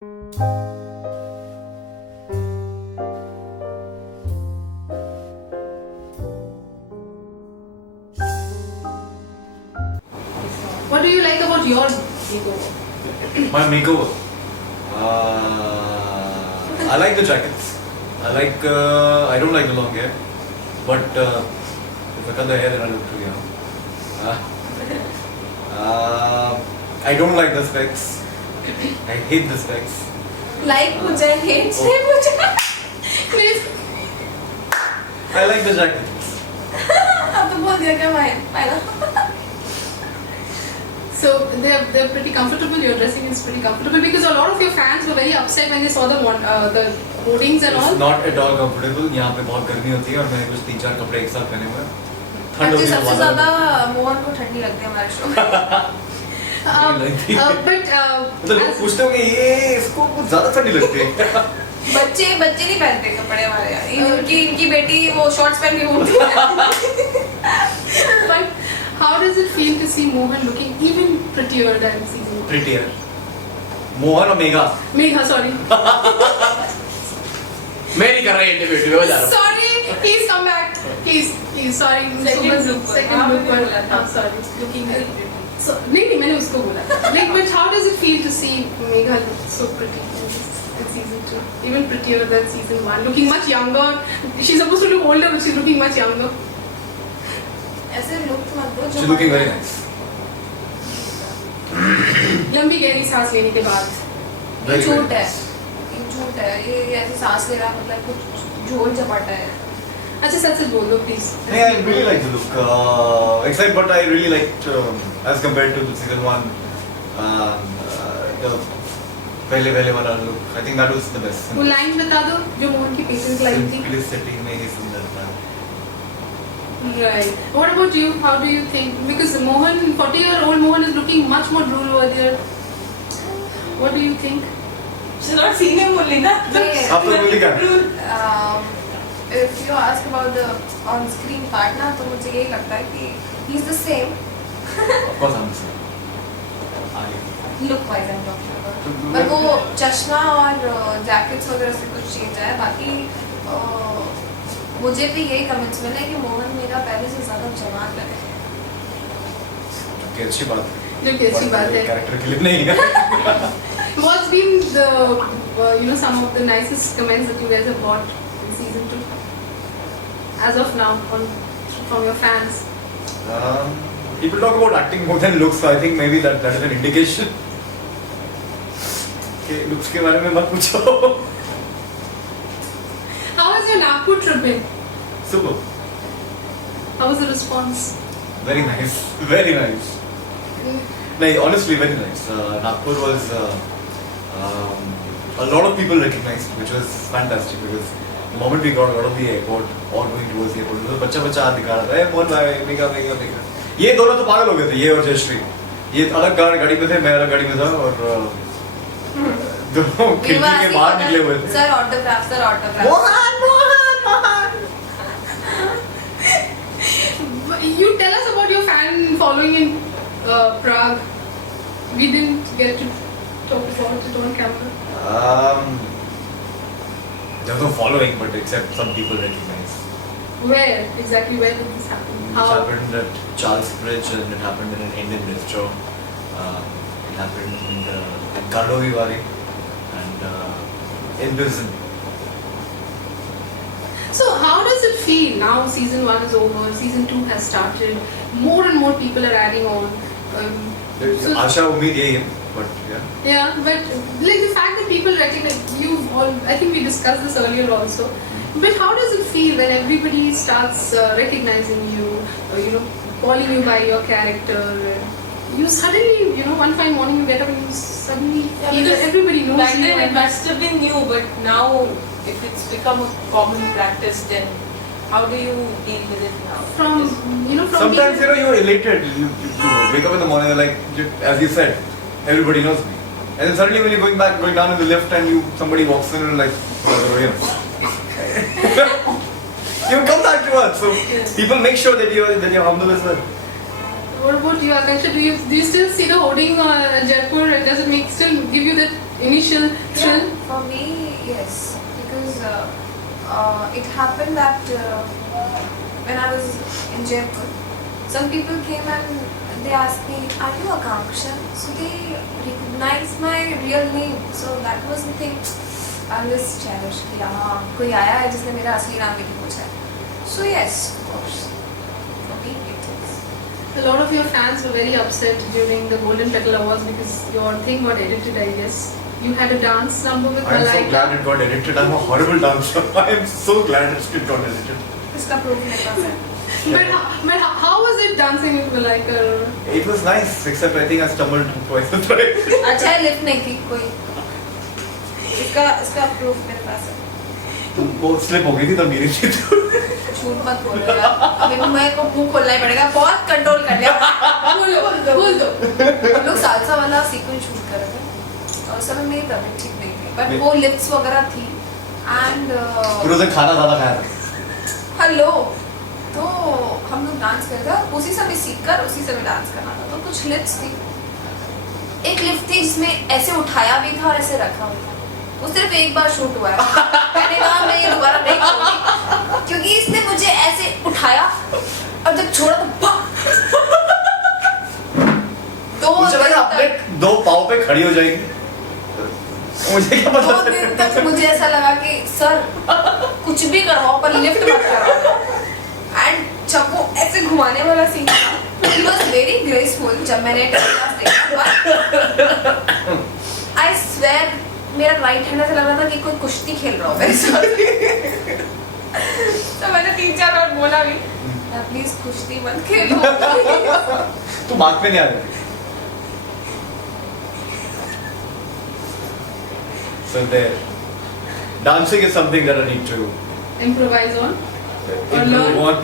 What do you like about your makeover? My makeover. I like the jackets. I don't like the long hair, but if I cut the hair, then I look too young. I don't like the specs. I hate the specs. Like मुझे hate से मुझे I like the jackets. अब तो बोल दिया क्या भाई पहला So they're pretty comfortable. Your dressing is pretty comfortable because a lot of your fans were very upset when they saw the hoardings and It's all. not at all comfortable. यहाँ पे बहुत गर्मी होती है और मैंने कुछ 3-4 कपड़े एक साथ पहने हुए हैं. ठंड होती है सबसे बादल. ज़्यादा मोहन को ठंडी लगती है हमारे शो में But मतलब लोग पूछते होंगे ये इसको कुछ ज़्यादा ठंडी लगती है. बच्चे नहीं पहनते कपड़े हमारे यहाँ इनकी बेटी वो शॉर्ट्स पहन के घूमती है but how does it feel to see Mohan looking even prettier than season 1? Prettier. Mohan और मेघा. Megha, sorry. मैं नहीं कर रहा इंटरव्यू हो जा रहा Sorry, he's come back. He's sorry. Second look पर. Second हाँ, look मैंने बोला पर. था. I'm sorry. Looking very so नहीं मैंने उसको बोला. Like, but how does it feel to see Megha look so pretty in season 2? Even prettier than season 1. Looking much younger. She's supposed to look older, but she's looking much younger. ऐसे look मत दो She's looking very nice. लंबी गहरी सांस लेने के बाद. ये Very, झूठ very है nice. ये झूठ है ये ऐसे सांस ले रहा मतलब कुछ झोल झपाटा है अच्छा सच बोल दो please. Yeah, I really like the look. Except, but I really liked as compared to the season 1. The पहले वाला look. I think that was the best. वो लाइन बता दो जो मोहन की पेशेंस लाइन थी. Simplicity में ही सुंदरता. Right. What about you? How do you think? Because Mohan, 40-year-old Mohan is looking much more drool-worthier. What do you think? She's not seen him only, na? आप तो बोली क्या? If you ask about the on-screen part ना तो मुझे यही लगता है कि he's the same Of course I'm the same. look wise I'm talking about. पर वो चश्मा और जैकेट्स वगैरह से कुछ चेंज है बाकी मुझे भी यही कमेंट्स मिले कि मोहन मेरा पहले से ज़्यादा जवान लगे कि अच्छी बात है. जो कि अच्छी बात है. कैरेक्टर के लिए नहीं है. What's been the some of the nicest comments that you guys have got in season 2? As of now, from your fans. People talk about acting more than looks, so I think maybe that is an indication. कि looks के बारे में मत पूछो. How has your Nagpur trip been? Super. How was the response? Very nice. Very nice. No, honestly, very nice. Nagpur was a lot of people recognized, which was fantastic because the moment we got out of the airport or going towards the airport, बच्चा दिखा रहा था, "Hey, Mohan भाई, mega." ये दोनों तो पागल हो गए थे, ये और जयश्री. ये अलग गाड़ी में थे, मैं अलग गाड़ी में था और दोनों खिड़की के बाहर निकले हुए थे. Sir autograph You tell us about your fan following in Prague. We didn't get to talk about it on camera. There was no following, but except some people recognized. Where exactly? Where did this happen? It happened at Charles Bridge and it happened in an Indian bistro. It happened in Karlovy and in prison. So how does it feel now? Season 1 is over. Season 2 has started. More and more people are adding on. So- Asha उम्मीद यही है, but yeah. Yeah, but like the fact that people recognize you all, I think we discussed this earlier also. But how does it feel when everybody starts recognizing you, calling you by your character? You suddenly, one fine morning you get up and you suddenly feel that everybody knows Back you. then it and- must have been new, but now if it's become a common practice, then how do you deal with it now? from Sometimes being- you're elated. You wake up in the morning and as you said, everybody knows me. And then suddenly when you're going down in the lift and somebody walks in and like, oh, yeah. You come back to us. So people make sure that you're humble as well. What about you, Akansha? Do you still see the hoarding Jaipur? And does it still give you that initial thrill? Yeah, for me, yes, because it happened that when I was in Jaipur, some people came and they asked me, "Are you Akanksha?" So they recognized my real name. So that was the thing. I was cherished. कि हाँ कोई आया है जिसने मेरा असली नाम लेके पूछा है. So yes, of course. For me, it is. A lot of your fans were very upset during the Golden Petal Awards because your thing got edited, I guess. You had a dance number with I'm so Malaika. glad it got edited. I'm a horrible dancer. I am so glad it got edited. इसका proof मेरे पास है. But how was it dancing with Malaika? It was nice, except I think I stumbled twice or thrice. अच्छा है lift नहीं थी कोई. इसका proof मेरे पास है. वो स्लिप हो गई थी तब गिरी थी तो. झूठ मत बोलो यार. अभी मेरे को मुंह खोलना ही पड़ेगा. बहुत कंट्रोल कर लिया. बोल दो. हम लोग सालसा वाला सीक्वेंस शूट कर रहे थे और उस समय मेरी तबीयत ठीक नहीं थी बट वो लिप्स वगैरह थी एंड फिर उसे खाना ज़्यादा खाया था. हेलो तो हम लोग डांस कर रहे थे उसी समय सीख कर उसी समय डांस करना था तो कुछ लिप्स थी एक लिप थी जिसमें ऐसे उठाया भी था और ऐसे रखा हुआ था वो सिर्फ एक बार शूट हुआ है मैंने कहा मैं ये दोबारा नहीं करूँगी क्योंकि इसने मुझे ऐसे उठाया और जब छोड़ा तो मुझे लगा अपने दो पाँव पे खड़ी हो जाएगी. मुझे क्या पता. 2 दिन तक मुझे ऐसा लगा कि सर कुछ भी करवाओ पर लिफ्ट मत कराओ एंड चप्पू ऐसे घुमाने वाला सीन था इट वाज वेरी ग्रेसफुल जब मैंने डांस देखा आई स्वेयर मेरा राइट हैंड ऐसा लग रहा था कि कोई कुश्ती खेल रहा हो मेरे साथ तो मैंने 3-4 बार बोला भी प्लीज कुश्ती मत खेलो तू बात पे नहीं आ रही. So there, dancing is something that I need to Improvise on. improve on.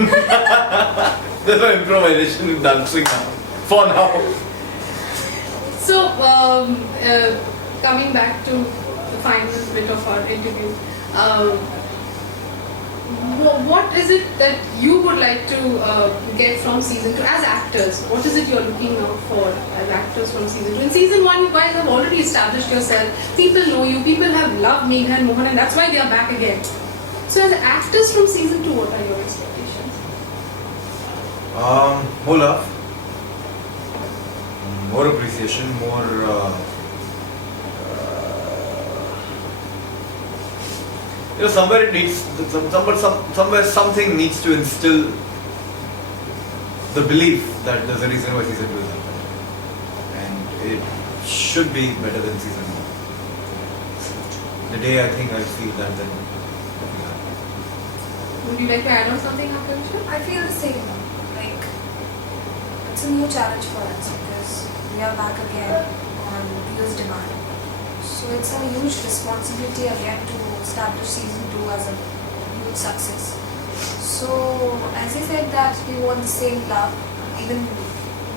There's no improvisation in dancing now. For now. So, coming back to the final bit of our interview, what is it that you would like to get from season 2 as actors? What is it you're looking out for as actors from season 2? In season 1, you guys have already established yourself. People know you. People have loved Megha and Mohan, and that's why they are back again. So, as actors from season 2, what are your expectations? More love, more appreciation, more. Somewhere it needs, somewhere something needs to instill the belief that there's a reason why season 2 is happening, and it should be better than season 1. The day I think I feel that, then Would you like to add on something, Akansha? I feel the same. Like it's a new challenge for us because we are back again on viewers' demand. So it's a huge responsibility again to establish season 2 as a huge success. So as he said that we want the same love, even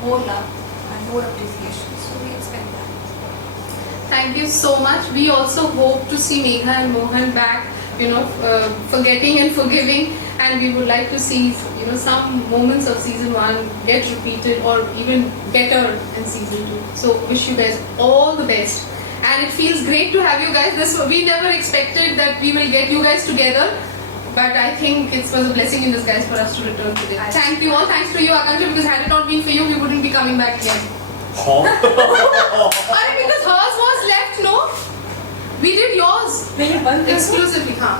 more love and more appreciation. So we expect that. Thank you so much. We also hope to see Megha and Mohan back, forgetting and forgiving, and we would like to see, some moments of season 1 get repeated or even better in season 2. So wish you guys all the best. And it feels great to have you guys. We never expected that we will get you guys together, but I think it was a blessing in disguise for us to return today. Thank you all. Thanks to you, Akansha, because had it not been for you, we wouldn't be coming back again. Because hers was left, no? We did yours. नहीं बंद Exclusively, हाँ.